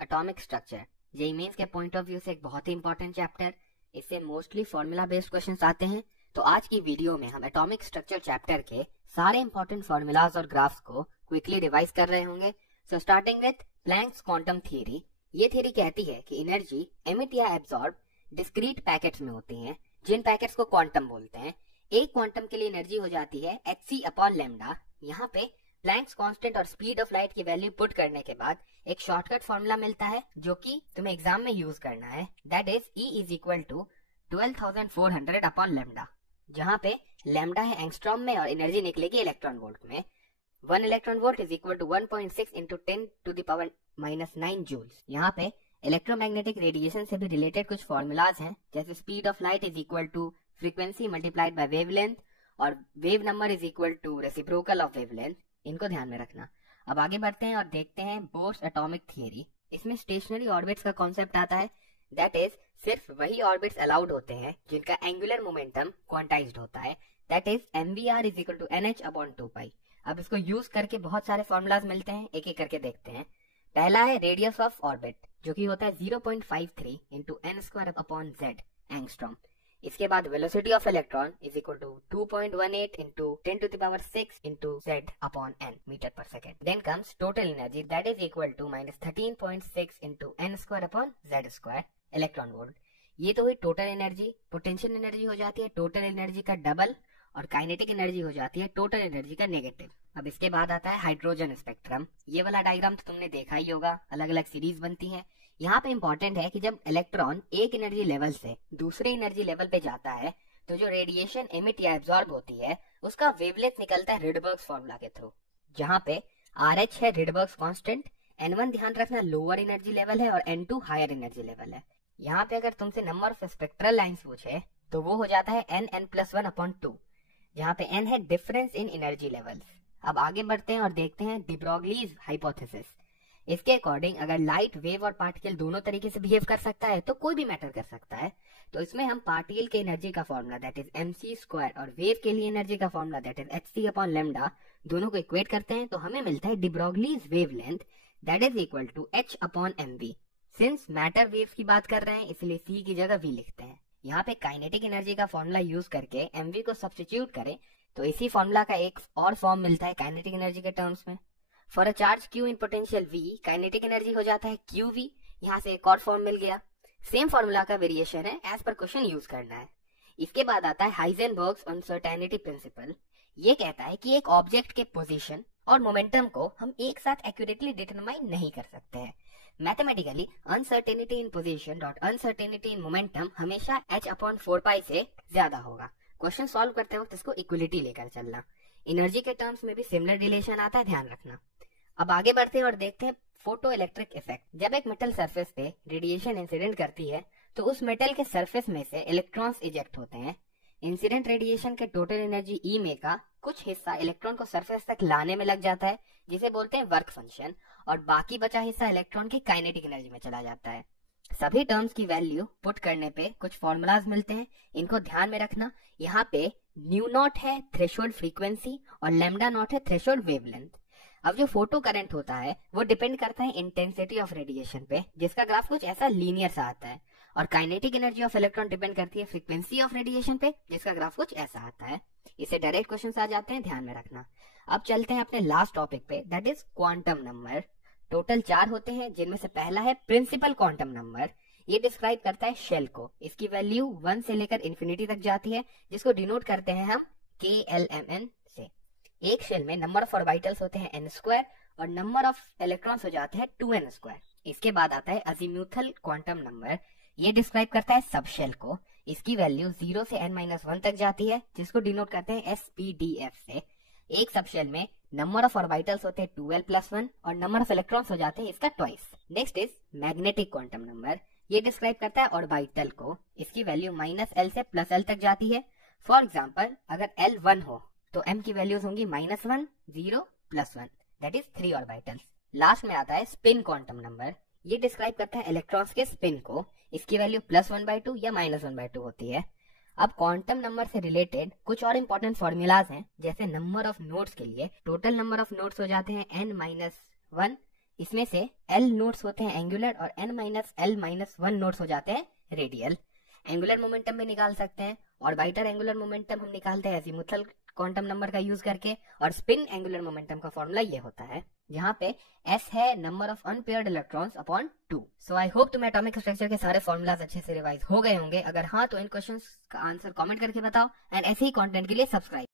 Atomic structure JEE mains के point of view से एक बहुत ही इंपॉर्टेंट चैप्टर। इससे मोस्टली फॉर्मूला बेस्ड क्वेश्चंस आते हैं। तो आज की वीडियो में हम एटॉमिक स्ट्रक्चर चैप्टर के सारे इंपॉर्टेंट फॉर्मूलाज और ग्राफ्स को क्विकली रिवाइज कर रहे होंगे। So starting with Planck's quantum theory. ये थ्योरी कहती है कि एनर्जी एमिट या एब्जॉर्ब डिस्क्रीट पैकेट्स में होती है, जिन पैकेट्स को क्वांटम बोलते हैं। एक क्वांटम के लिए एनर्जी हो जाती है hc/λ। यहाँ पे प्लैंक्स कांस्टेंट और स्पीड ऑफ लाइट की वैल्यू पुट करने के बाद एक शॉर्टकट फॉर्मूला मिलता है जो कि तुम्हें एग्जाम में यूज करना है। दैट इज E = 12,400/λ, जहाँ पे लैम्डा है एंगस्ट्रॉम में और एनर्जी निकलेगी इलेक्ट्रॉन वोल्ट में। 1 electron volt is equal to 1.6 × 10⁻⁻⁹ joules. यहाँ पे इलेक्ट्रोमैग्नेटिक रेडिएशन से भी रिलेटेड कुछ फॉर्मूलाज हैं, जैसे speed of light is equal to frequency multiplied by wavelength और wave number is equal to reciprocal of wavelength. इनको ध्यान में रखना। अब आगे बढ़ते हैं और देखते हैं बोर्स एटॉमिक थ्योरी। इसमें स्टेशनरी ऑर्बिट्स का कॉन्सेप्ट आता है। दैट इज सिर्फ वही ऑर्बिट्स अलाउड होते हैं जिनका एंगुलर मोमेंटम क्वांटाइज्ड होता है। That is mvr = nh/2π। अब इसको यूज करके बहुत सारे फॉर्मूलाज मिलते हैं, एक एक करके देखते हैं। पहला है रेडियस ऑफ ऑर्बिट, जो कि होता है 0.53 × n²/z एंगस्ट्रॉम। इसके बाद velocity of electron is equal to 2.18 × 10⁻⁶ z/n metre per second. Then comes total energy, that is equal to -13.6 × n²/z² electron volt. ये तो हुई टोटल एनर्जी। पोटेंशियल एनर्जी हो जाती है टोटल एनर्जी का डबल और काइनेटिक एनर्जी हो जाती है टोटल एनर्जी का नेगेटिव। अब इसके बाद आता है हाइड्रोजन स्पेक्ट्रम। ये वाला डायग्राम तो तुमने देखा ही होगा, अलग अलग सीरीज बनती है। यहाँ पे इंपॉर्टेंट है कि जब इलेक्ट्रॉन एक एनर्जी लेवल से दूसरे एनर्जी लेवल पे जाता है तो जो रेडिएशन एमिट या एब्जॉर्ब होती है उसका वेवलेंथ निकलता है रिडबर्ग्स फॉर्मूला के थ्रू, जहाँ पे RH है रिडबर्ग्स कांस्टेंट, N1 ध्यान रखना लोअर एनर्जी लेवल है और N2 हायर एनर्जी लेवल है। यहाँ पे अगर तुमसे नंबर ऑफ स्पेक्ट्रल लाइंस पूछे तो वो हो जाता है n+1/2, जहाँ पे n है डिफरेंस इन एनर्जी लेवल्स। अब आगे बढ़ते हैं और देखते हैं डी ब्रोगलीज हाइपोथेसिस। इसके अकॉर्डिंग अगर लाइट, वेव और पार्टिकल दोनों तरीके से बिहेव कर सकता है तो कोई भी मैटर कर सकता है। तो इसमें हम पार्टिकल के एनर्जी का फॉर्मूला दैट इज mc² और वेव के लिए एनर्जी का फॉर्मूला दैट इज hc/λ दोनों को इक्वेट करते हैं तो हमें मिलता है de Broglie's wavelength that is equal to h/mv। Since matter wave की बात कर रहे हैं इसलिए c की जगह v लिखते हैं। यहाँ पे काइनेटिक एनर्जी का फॉर्मूला यूज करके mv को सब्स्टिट्यूट करें तो इसी फॉर्मूला का एक और फॉर्म मिलता है काइनेटिक एनर्जी के टर्म्स में। For a charge q in potential v, kinetic energy हो जाता है qv। यहाँ से एक और फॉर्म मिल गया। सेम फॉर्मूला का वेरिएशन है, एज पर क्वेश्चन यूज करना है। इसके बाद आता है हाइजेनबर्ग्स अनसर्टेनिटी प्रिंसिपल। ये कहता है कि एक ऑब्जेक्ट के पोजीशन और मोमेंटम को हम एक साथ एक्यूरेटली डिटरमाइन नहीं कर सकते हैं। Mathematically uncertainty in position dot uncertainty in momentum हमेशा h/4π से ज्यादा होगा। क्वेश्चन सॉल्व करते वक्त इसको इक्वलिटी लेकर चलना। एनर्जी के टर्म्स में भी सिमिलर रिलेशन आता है, ध्यान रखना। अब आगे बढ़ते हैं और देखते हैं फोटो इलेक्ट्रिक इफेक्ट। जब एक मेटल सरफेस पे रेडिएशन इंसिडेंट करती है तो उस मेटल के सरफेस में से इलेक्ट्रॉन्स इजेक्ट होते हैं। इंसिडेंट रेडिएशन के टोटल एनर्जी E में का कुछ हिस्सा इलेक्ट्रॉन को सरफेस तक लाने में लग जाता है, जिसे बोलते हैं वर्क फंक्शन, और बाकी बचा हिस्सा इलेक्ट्रॉन की काइनेटिक एनर्जी में चला जाता है। सभी टर्म्स की वैल्यू पुट करने पे कुछ फॉर्मूलाज मिलते हैं, इनको ध्यान में रखना। यहाँ पे μ0 है थ्रेशोल्ड फ्रीक्वेंसी और λ0 है थ्रेशोल्ड वेवलेंथ। अब जो फोटो करंट होता है वो डिपेंड करता है इंटेंसिटी ऑफ रेडिएशन पे, जिसका ग्राफ कुछ ऐसा लीनियर सा आता है, और kinetic energy of electron depend करती है फ्रीक्वेंसी ऑफ रेडिएशन पे, जिसका ग्राफ कुछ ऐसा आता है। इससे डायरेक्ट क्वेश्चंस आ जाते हैं, ध्यान में रखना। अब चलते हैं अपने लास्ट टॉपिक पे, that is quantum number. Total 4 होते हैं, जिनमें से पहला है प्रिंसिपल क्वांटम नंबर। ये डिस्क्राइब करता है शेल को। इसकी वैल्यू 1 से लेकर इंफिनिटी तक जाती है, जिसको डिनोट करते हैं हम KLMN से। एक शेल में नंबर ऑफ ऑर्बिटल्स होते हैं n² और नंबर ऑफ इलेक्ट्रॉन्स हो जाते हैं 2n²। इसके बाद आता है अजीमुथल क्वांटम नंबर। ये डिस्क्राइब करता है सब शेल को। इसकी वैल्यू 0 से n-1 तक जाती है, जिसको डिनोट करते हैं SPDF से। एक सब शेल में नंबर ऑफ ऑर्बिटल्स होते हैं 2l+1 और नंबर ऑफ इलेक्ट्रॉन्स हो जाते हैं इसका twice. Next is magnetic quantum number. ये डिस्क्राइब करता है ऑर्बिटल को। इसकी वैल्यू -l से +l तक जाती है। फॉर एग्जाम्पल अगर l 1 हो तो m की वैल्यूज होंगी -1, 0, +1, दैट इज 3 ऑर्बिटल्स। लास्ट में आता है स्पिन क्वांटम नंबर। ये डिस्क्राइब करता है इलेक्ट्रॉन्स के स्पिन को। इसकी वैल्यू +1/2 या -1/2 होती है। अब क्वांटम नंबर से रिलेटेड कुछ और इंपॉर्टेंट फॉर्मूलाज हैं, जैसे नंबर ऑफ नोड्स के लिए टोटल नंबर ऑफ नोड्स हो जाते हैं n-1 इसमें से L नोड्स होते हैं एंगुलर और N-L-1 नोड्स हो जाते हैं रेडियल। एंगुलर मोमेंटम भी निकाल सकते हैं, ऑर्बिटल एंगुलर मोमेंटम हम निकालते हैं अजीमुथल क्वांटम नंबर का यूज करके, और स्पिन एंगुलर मोमेंटम का फॉर्मूला ये होता है, जहाँ पे S है number of unpaired electrons upon 2। So I hope तुम्हें एटॉमिक स्ट्रक्चर के सारे फॉर्मूलाज अच्छे से रिवाइज हो गए होंगे। अगर हाँ तो इन क्वेश्चंस का आंसर कमेंट करके बताओ, एंड ऐसे ही कंटेंट के लिए सब्सक्राइब।